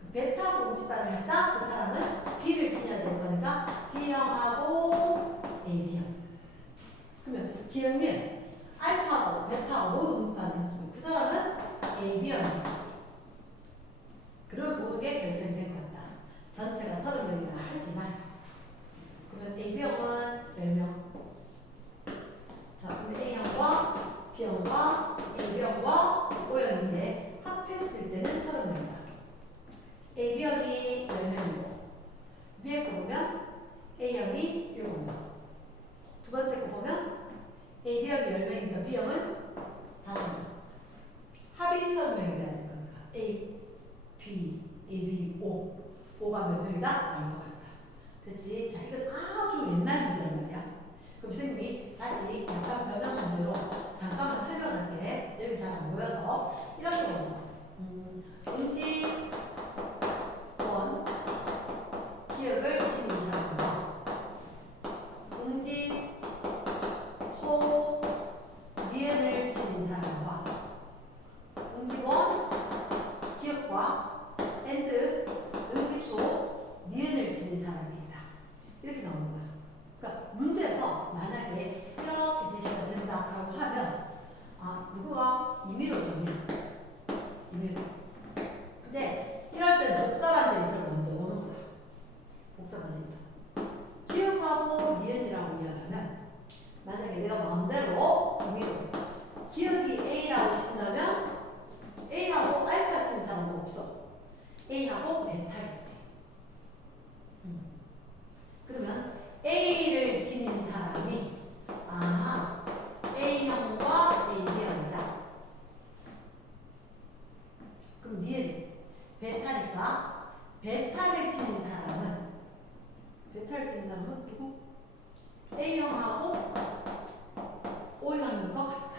그 베타하고 응집반응을 했다? 그 사람은 B를 지녀야 될 거니까 B형하고 AB형. 그러면 기억은 알파하고 베타하고 모두 응집반응했으면 그 사람은 AB형이야. 그런 모두게 결정된 것 같다. 전체가 30명이나 하지만 그러면 A형은 10명. 자, 그럼 A형과 B형과 A형과 O형인데 합했을 때는 30명이다. A형이 10명이고 위에 거 보면 A형이 7명. 두 번째 거 보면 A형이 10명이니까 B형은 5명. 합이 30명이 돼야 될 거니까 A, B, AB, O. O가 몇 명이다? 아닌 것 같다. 됐지? 자, 이건 아주 옛날 문제란 말이야. 그럼 선생님이 다시 약간 변형 문제로 잠깐만 설명할게. 여기 잘 안 보여서 이렇게 보면 응집원 기억을 지닌 사람과 응집소 니은을 지닌 사람과 응집원 기억과 앤드 응집소 니은을 지닌 사람이 있다. 이렇게 나오는 거야. 그러니까 문제에서 만약에 이렇게 제시가 된다라고 하면 누구가 임의로 정해. 임의로. 근데 이럴 때는 복잡한 데이터를 먼저 오는 거야. 복잡한 데이터. 기억하고 니은이라고 이야기하면 만약에 내가 마음대로 임의로 기억이 A라고 친다면 A하고 알파 친 사람은 없어. A하고 베타겠지. 그러면 A를 지닌 사람이 A형과 AB형이다. 그럼 니은 베타니까 베타를 지닌 사람은 누구? A형하고 O형인 것 같다.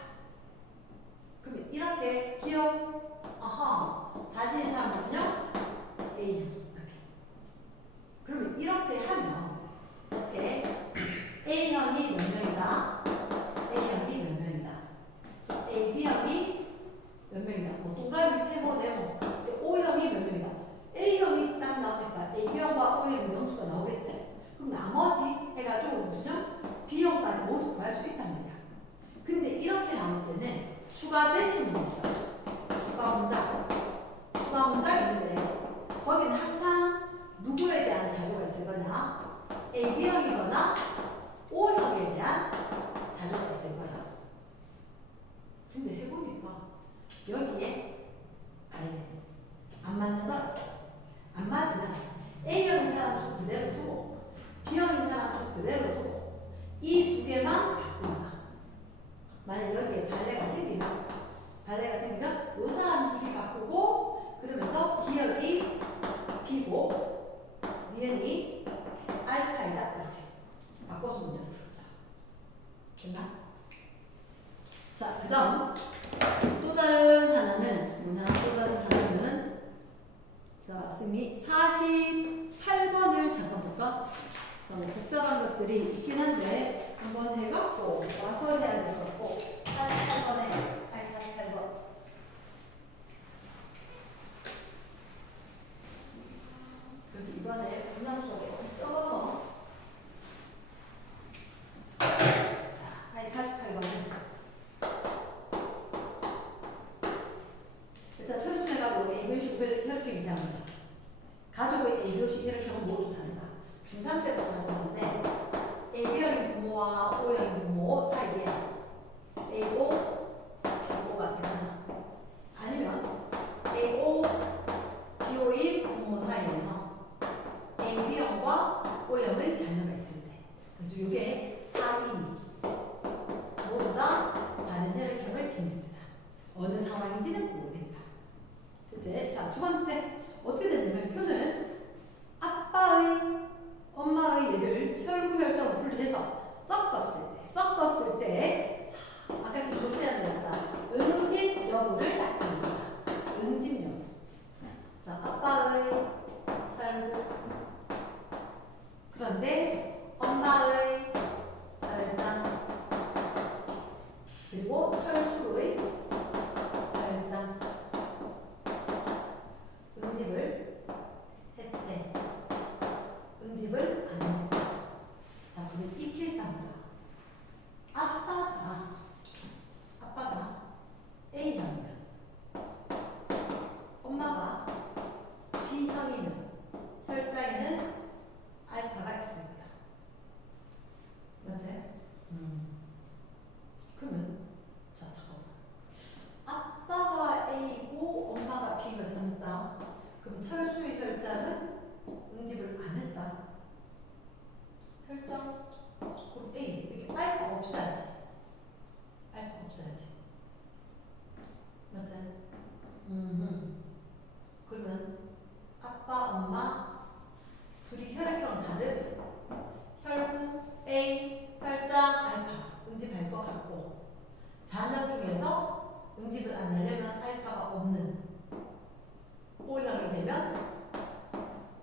그러면 이렇게 기억 다 지닌 사람 무슨요? A형. 이렇게. 그러면 이렇게 하면 어떻게 A형이 몇 명이다? A형이 몇 명이다? AB형이 몇 명이다? 뭐 동그라미 세모 네모. O형이 몇 명이다? A형이 딱 나오니까 A형과 O형의 명수가 나오겠지? 그럼 나머지 해가지고 무슨요? B형까지 모두 구할 수 있단 말이야. 근데 이렇게 나올 때는 추가 제시문이 있어. 추가 문장. 추가 문장이 있는데 거기는 항상 누구에 대한 자료가 있을 거냐? AB형이거나 O형에 대한 자료가 있을 거야. 근데 해보니까 여기에 안 맞는 거야. 안 맞으면 A형인 사람 수 그대로 두고 B형인 사람 수 그대로 두고 이 두 개만 바꾸는. 만약 여기에 발레가 생기면 이 사람 둘이 바꾸고 그러면서 기억이 B고 니은이 알파이다. 이렇게 바꿔서 문제를 풀자. 됐나? 자, 그 다음 또 다른 하나는 뭐냐? 또 다른 하나는 자, 선생님이 48번을 잠깐 볼까? 자, 복잡한 것들이 있긴 한데 한번 해갖고 와서 해야 될 것 같고 48번. 여기 이번에 분함수가 조금 적어서 자, 48번. 일단 특수해가지고 A교시 이렇게 얘기합니다. 가족의 A교시 이렇게 하면 모두 다르다. 중3 때부터 가져왔는데 A형인 부모와 O형인 부모 사이에 A오, B오가 되거나 아니면 A오, B오인 부모 사이에서 AB형과 O형의 자녀가 있을 때. 그래서 이게 4인이 모두 다 다른 혈액형을 지닙니다. 어느 상황인지는 모르겠다. 이제 자, 두 번째. 그럼 철수의 혈자는 응집을 안 했다. 혈자? 그럼 A. 여기 알파 없어야지. 알파 없어야지. 맞지? 그러면 아빠, 엄마 둘이 혈액형 다른 혈구 A, 혈장, 알파 응집할 것 같고 자녀 중에서 응집을 안 하려면 알파가 없는 O형이 되면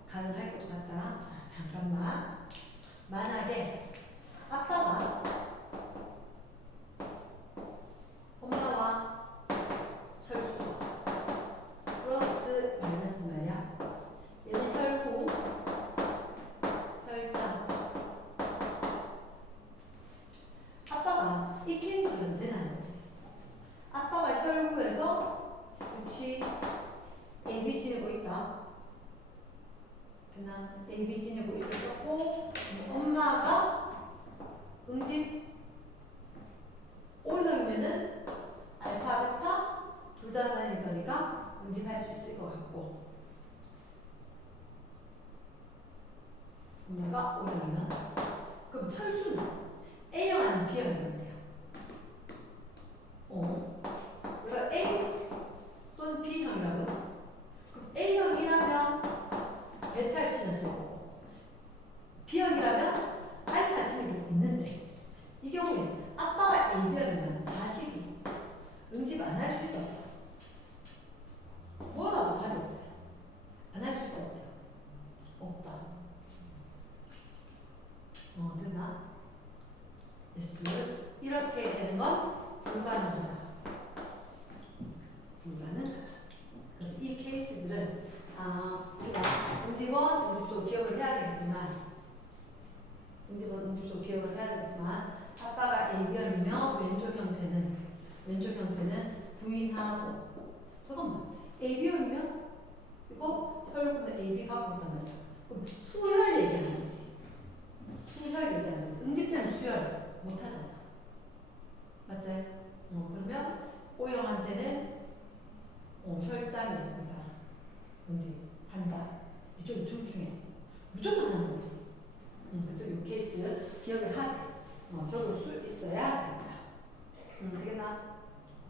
가능할 것도 같다. 자, 잠깐만. 만약에 아빠가 엄마와 철수 플러스 마이너스 말이야. 얘는 혈구, 혈장. 아빠가 이 케이스로 되는 거지. 아빠가 혈구에서 그렇지 AB 지내고 있다. 그냥 AB 지내고 있었고 엄마가 응집 O형이면은 알파, 베타 둘 다 다닐 거니까 응집할 수 있을 것 같고 엄마가 O형이면 그럼 철수는 A형 아니면 B형이면 돼요. 내가 A 또는 B형이라면 그럼 A형이라면 베타를 지냈을 거고 B형이라면 알파 지내고 있는데 이 경우에 아빠가 AB형이면 자식이 응집 안 할 수 있어. 뭐라도 가져오세요. 안 할 수 있다 없다. 없다. 됐나? yes. 이렇게 되는 건 불가능하다. 불가능하다. 그래서 이 케이스들은 우리가 응집원, 응집소 기억을 해야 되겠지만 응집원, 응집소 기억을 해야 되겠지만 아빠가 A형이면 왼쪽 형태는 부인하고 잠깐만 AB형이면 이거 혈구는 AB 갖고 있단 말이야. 그럼 수혈 얘기하는 거지. 수혈 얘기하는 거지. 응집되면 수혈 못하잖아. 맞지? 그러면 O형한테는 혈장이 있으니까 응집한다. 이쪽이 둘 중에 무조건 하는 거지. 그래서 이 케이스 기억을 하되 적을 수 있어야 된다. 되겠나?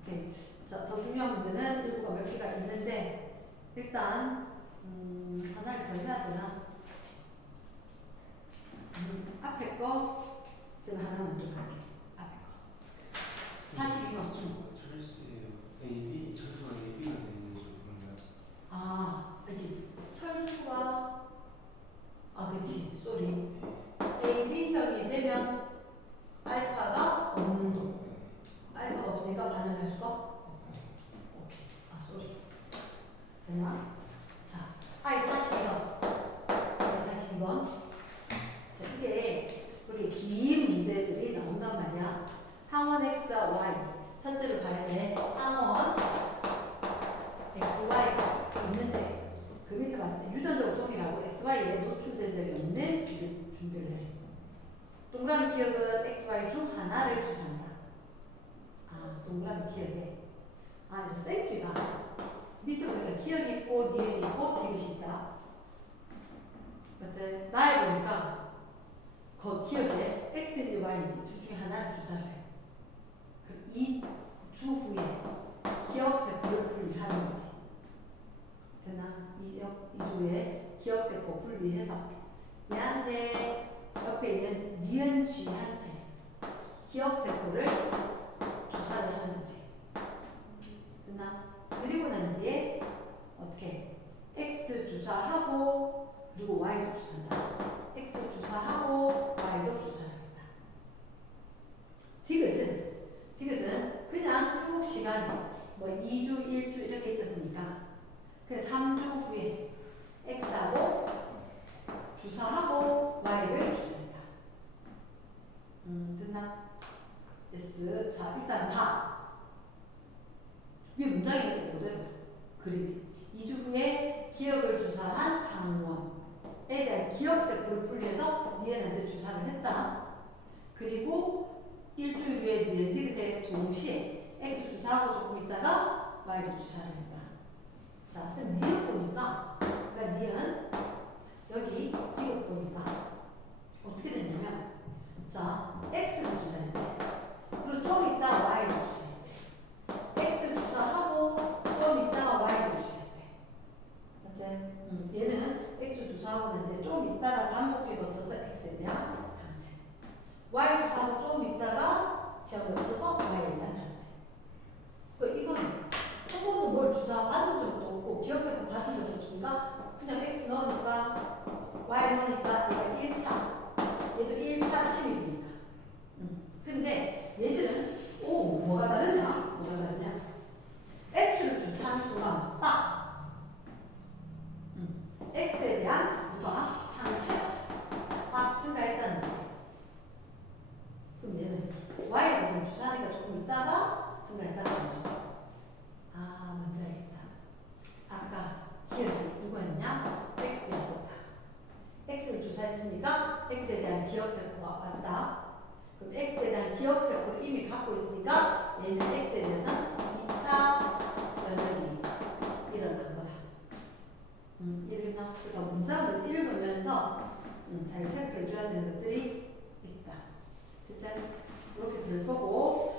오케이. 자, 더 중요한 문제는 일부가 몇 개가 있는데 일단 하나를 더 해야 되나? 앞에 거 쌤 하나 먼저 할게. 앞에 거. 42번. 철수예요. AB 철수가 AB가 되는 거죠. 그러면. 그치. 철수가 그치. 쏘리. AB형이 되면 알파가 없는 거. 알파가 없으니까 반응할 수가 오케이. 쏘리. 됐나? 자, I42번. I42번. 자, 이게 우리 긴 문제들이 나온단 말이야. 항원 X와 Y. 첫째로 봐야 돼. 항원 X, Y가 있는데 그 밑에 봤을 때 유전적 동일하고 X, Y에 노출된 적이 없는 준비를 해. 동그라미 기억은 X, Y 중 하나를 주산다. 동그라미 기억에 이거 센티가 밑에 보니까 기억이 있고 니은이 있고 디귿이 있다. 맞지? 나에 보니까 그 기억에 X인지 Y인지 둘 중에 하나를 주사를 해. 그럼 이 주 후에 기억세포를 분리하는 거지. 됐나? 이 주에 기억세포 분리해서 얘한테 옆에 있는 니은 G한테 기억세포를 주사를 하는 거지. 됐나? 그리고 난 뒤에 어떻게 X 주사하고 그리고 Y도 주사한다. X 주사하고 Y도 주사합니다. 디귿은 그냥 쭉 시간이 2주, 1주 이렇게 있었으니까 그냥 3주 후에 X하고 주사하고 Y를 주사한다. 됐나? yes. 자, 일단 다 위에 문장이 있는 그대로 그림이 2주 후에 기억을 주사한 항원에 대한 기억세포를 분리해서 니은한테 주사를 했다. 그리고 일주일 후에 니은 디귿에 동시에 X 주사하고 조금 있다가 Y를 주사를 했다. 자, 쌤 니은 보니까 넣으니까 그냥 x 넣으니까 y 넣으니까 얘가 1차 얘도 1차 침입이니까. 근데 얘들은 뭐가 다르냐? x를 주차하는 순간 딱 x에 대한 뭐가 상체가 확 증가했다는 거지. 그럼 얘는 y에 대해서 주차하니까 조금 있다가 증가했다는 거죠. 먼저 알겠다. 아까 기억이 누구였냐? x였었다. x를 주사했으니까 x에 대한 기억세포가 왔다. 그럼 x에 대한 기억세포를 이미 갖고 있으니까 얘는 x에 대해서는 2차 면역이 일어난 거다. 이랬나? 그러니까 문장을 읽으면서 잘 체크해줘야 되는 것들이 있다. 그치? 이렇게 들보고